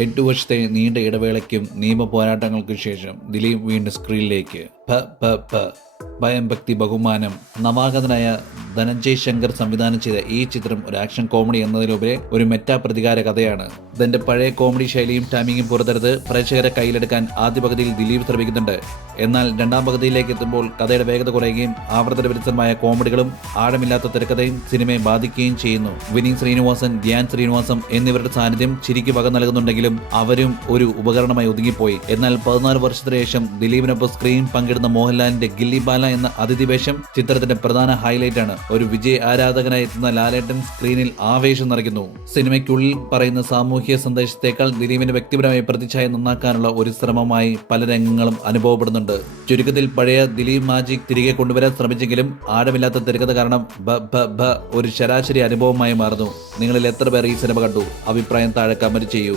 എട്ടു വർഷത്തെ നീണ്ട ഇടവേളയ്ക്കും നിയമ പോരാട്ടങ്ങൾക്കും ശേഷം ദിലീപ് വീണ്ടും സ്ക്രീനിലേക്ക് ഭയം ഭക്തി ബഹുമാനം. നവാഗതനായ ധനഞ്ജയ് ശങ്കർ സംവിധാനം ചെയ്ത ഈ ചിത്രം ഒരു ആക്ഷൻ കോമഡി എന്നതിലുപരി ഒരു മെറ്റാ പ്രതികാര കഥയാണ്. തന്റെ പഴയ കോമഡി ശൈലിയും ടൈമിങ്ങും പുറത്തെടുത്ത് പ്രേക്ഷകരെ കയ്യിലെടുക്കാൻ ആദ്യ പകുതിയിൽ ദിലീപ് ശ്രമിക്കുന്നുണ്ട്. എന്നാൽ രണ്ടാം പകുതിയിലേക്ക് എത്തുമ്പോൾ കഥയുടെ വേഗത കുറയുകയും ആവർത്തന വിരുദ്ധമായ കോമഡികളും ആഴമില്ലാത്ത തിരക്കഥയും സിനിമയെ ബാധിക്കുകയും ചെയ്യുന്നു. വിനീത് ശ്രീനിവാസൻ ധ്യാൻ ശ്രീനിവാസം എന്നിവരുടെ സാന്നിധ്യം ചിരിക്ക് വക നൽകുന്നുണ്ടെങ്കിലും അവരും ഒരു ഉപകരണമായി ഒതുങ്ങിപ്പോയി. എന്നാൽ പതിനാല് വർഷത്തിന് ശേഷം ദിലീപിനൊപ്പം സ്ക്രീൻ പങ്കിടുന്ന മോഹൻലാലിന്റെ ഗില്ലിബാല എന്ന അതിഥി വേഷം ചിത്രത്തിന്റെ പ്രധാന ഹൈലൈറ്റ് ആണ്. ഒരു വിജയ് ആരാധകനായി എത്തുന്ന ലാലേട്ടൻ സ്ക്രീനിൽ ആവേശം നിറയ്ക്കുന്നു. സിനിമയ്ക്കുള്ളിൽ പറയുന്ന സാമൂഹ്യ സന്ദേശത്തേക്കാൾ ദിലീപിന്റെ വ്യക്തിപരമായ പ്രതിച്ഛായ നന്നാക്കാനുള്ള ഒരു ശ്രമമായി പല രംഗങ്ങളും അനുഭവപ്പെടുന്നുണ്ട്. ചുരുക്കത്തിൽ പഴയ ദിലീപ് മാജിക് തിരികെ കൊണ്ടുവരാൻ ശ്രമിച്ചെങ്കിലും ആഴമില്ലാത്ത തിരക്കഥ കാരണം ബ ബ ബ ഒരു ശരാശരി അനുഭവമായി മാറുന്നു. നിങ്ങളിൽ എത്ര പേർ ഈ സിനിമ കണ്ടു? അഭിപ്രായം താഴെ കമന്റ് ചെയ്യൂ.